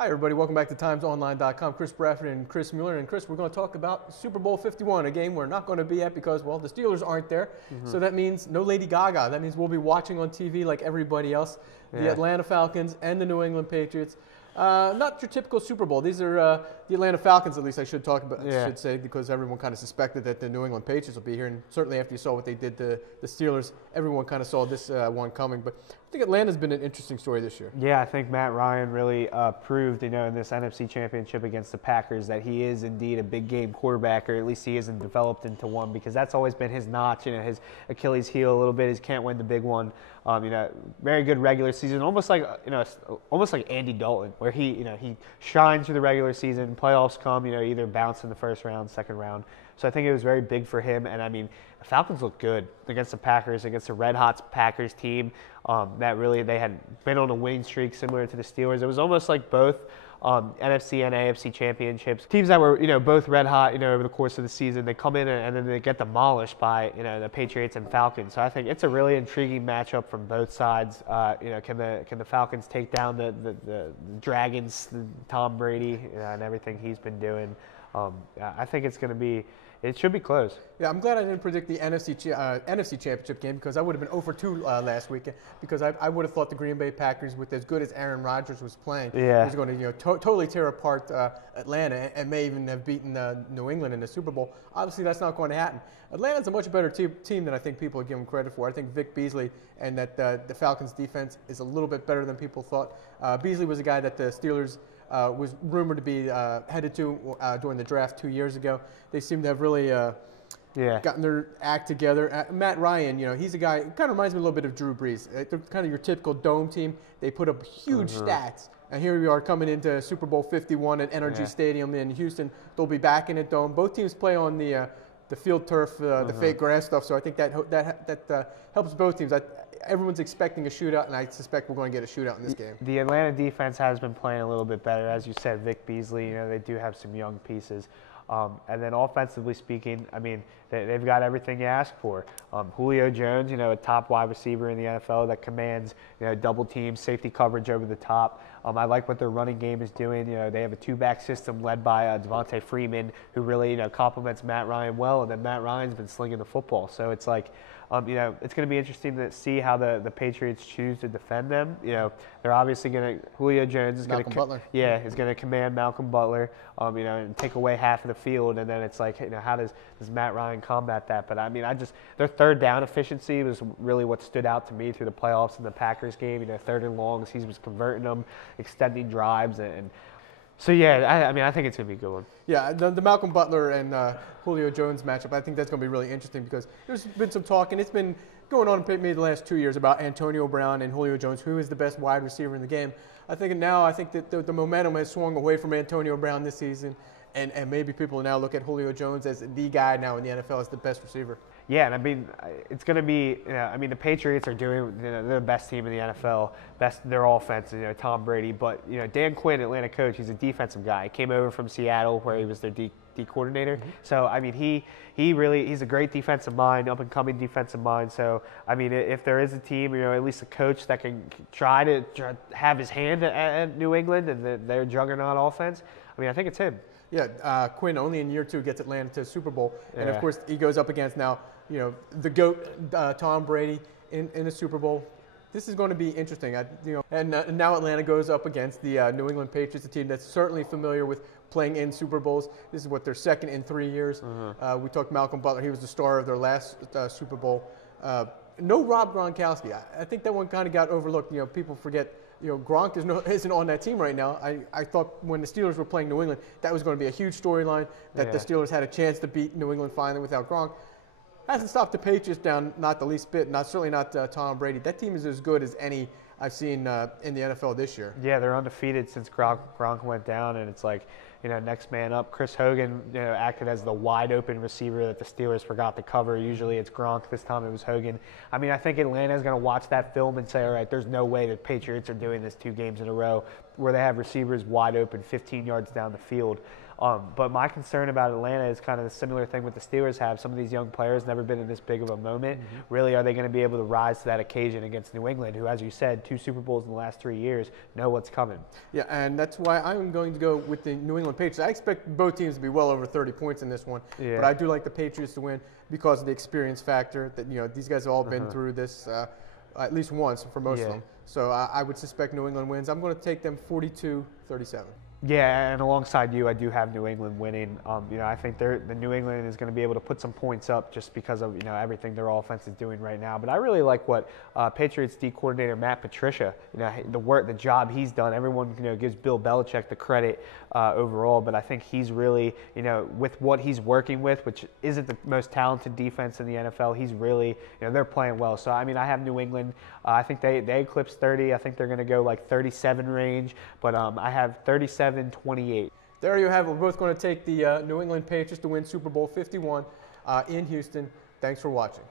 Hi, everybody. Welcome back to TimesOnline.com. Chris Bradford and Chris Mueller. And Chris, we're going to talk about Super Bowl 51, a game we're not going to be at because, well, the Steelers aren't there. So that means no Lady Gaga. That means we'll be watching on TV like everybody else. The Atlanta Falcons and the New England Patriots. Not your typical Super Bowl. These are the Atlanta Falcons, at least I should talk about. Should say, because everyone kind of suspected that the New England Patriots will be here, and certainly after you saw what they did to the Steelers, everyone kind of saw this one coming. But I think Atlanta's been an interesting story this year. Yeah, I think Matt Ryan really proved, in this NFC Championship against the Packers that he is indeed a big game quarterback, or at least he isn't developed into one, because that's always been his notch, his Achilles heel a little bit. He can't win the big one. Very good regular season, almost like Andy Dalton, where he shines through the regular season. Playoffs come, either bounce in the first round, second round. So I think it was very big for him. And the Falcons looked good against the Packers, against the red hot Packers team. That really, they had been on a winning streak similar to the Steelers. It was almost like both NFC and AFC championships. Teams that were, both red hot, over the course of the season, they come in and then they get demolished by, the Patriots and Falcons. So I think it's a really intriguing matchup from both sides. Can the Falcons take down the Dragons, Tom Brady, and everything he's been doing? I think it should be close. Yeah, I'm glad I didn't predict the NFC Championship game, because I would have been 0 for 2 last week, because I would have thought the Green Bay Packers, with as good as Aaron Rodgers was playing, was going to totally tear apart Atlanta and may even have beaten New England in the Super Bowl. Obviously, that's not going to happen. Atlanta's a much better team than I think people give them credit for. I think Vic Beasley and that the Falcons' defense is a little bit better than people thought. Beasley was a guy that the Steelers was rumored to be headed to during the draft 2 years ago. They seem to have really gotten their act together. Matt Ryan, he's a guy, kind of reminds me a little bit of Drew Brees. They're kind of your typical dome team. They put up huge stats. And here we are coming into Super Bowl 51 at NRG Stadium in Houston. They'll be back in a dome. Both teams play on the field turf, the fake grass stuff. So I think that helps both teams. Everyone's expecting a shootout, and I suspect we're going to get a shootout in this game. The Atlanta defense has been playing a little bit better. As you said, Vic Beasley, they do have some young pieces. And then offensively speaking, they've got everything you ask for. Julio Jones, a top wide receiver in the NFL that commands, double team, safety coverage over the top. I like what their running game is doing. They have a two-back system led by Devontae Freeman, who really, complements Matt Ryan well, and then Matt Ryan's been slinging the football. So it's like, it's going to be interesting to see how the Patriots choose to defend them. They're obviously going to – Julio Jones is going to – is going to command Malcolm Butler, and take away half of the field. And then it's like, how does Matt Ryan combat that? But, their third down efficiency was really what stood out to me through the playoffs in the Packers game. Third and longs, he was converting them, extending drives, and so, I think it's going to be a good one. Yeah, the Malcolm Butler and Julio Jones matchup, I think that's going to be really interesting, because there's been some talk, and it's been going on maybe the last 2 years, about Antonio Brown and Julio Jones, who is the best wide receiver in the game. I think that the momentum has swung away from Antonio Brown this season, and maybe people now look at Julio Jones as the guy now in the NFL as the best receiver. Yeah, and it's going to be, the Patriots are doing, they're the best team in the NFL, their offense, Tom Brady. But, Dan Quinn, Atlanta coach, he's a defensive guy. He came over from Seattle, where he was their D coordinator. So, he's a great defensive mind, up-and-coming defensive mind. So, if there is a team, at least a coach that can try to have his hand at New England and their juggernaut offense, I think it's him. Yeah, Quinn only in year 2 gets Atlanta to the Super Bowl. And, of course, he goes up against now, the GOAT, Tom Brady, in the Super Bowl. This is going to be interesting. And now Atlanta goes up against the New England Patriots, a team that's certainly familiar with playing in Super Bowls. This is their second in 3 years. We talked Malcolm Butler. He was the star of their last Super Bowl. No Rob Gronkowski. I think that one kind of got overlooked. People forget. Gronk isn't on that team right now. I thought when the Steelers were playing New England, that was going to be a huge storyline, that the Steelers had a chance to beat New England finally without Gronk. Hasn't stopped the Patriots down, not the least bit, certainly not Tom Brady. That team is as good as any I've seen in the NFL this year. Yeah, they're undefeated since Gronk went down, and it's like, next man up. Chris Hogan, acted as the wide open receiver that the Steelers forgot to cover. Usually it's Gronk. This time it was Hogan. I think Atlanta is going to watch that film and say, all right, there's no way the Patriots are doing this 2 games in a row where they have receivers wide open 15 yards down the field. But my concern about Atlanta is kind of the similar thing with the Steelers have. Some of these young players never been in this big of a moment. Really, are they going to be able to rise to that occasion against New England, who, as you said, 2 Super Bowls in the last 3 years, know what's coming? Yeah, and that's why I'm going to go with the New England Patriots. I expect both teams to be well over 30 points in this one, but I do like the Patriots to win because of the experience factor. That these guys have all been through this at least once for most of them. So I would suspect New England wins. I'm going to take them 42-37. Yeah, and alongside you, I do have New England winning. I think the New England is going to be able to put some points up just because of everything their offense is doing right now. But I really like what Patriots D coordinator Matt Patricia, the job he's done. Everyone gives Bill Belichick the credit overall, but I think he's really with what he's working with, which isn't the most talented defense in the NFL. He's really they're playing well. So I have New England. I think they eclipse 30. I think they're going to go like 37 range, but I have 37-28. There you have it. We're both going to take the New England Patriots to win Super Bowl 51 in Houston. Thanks for watching.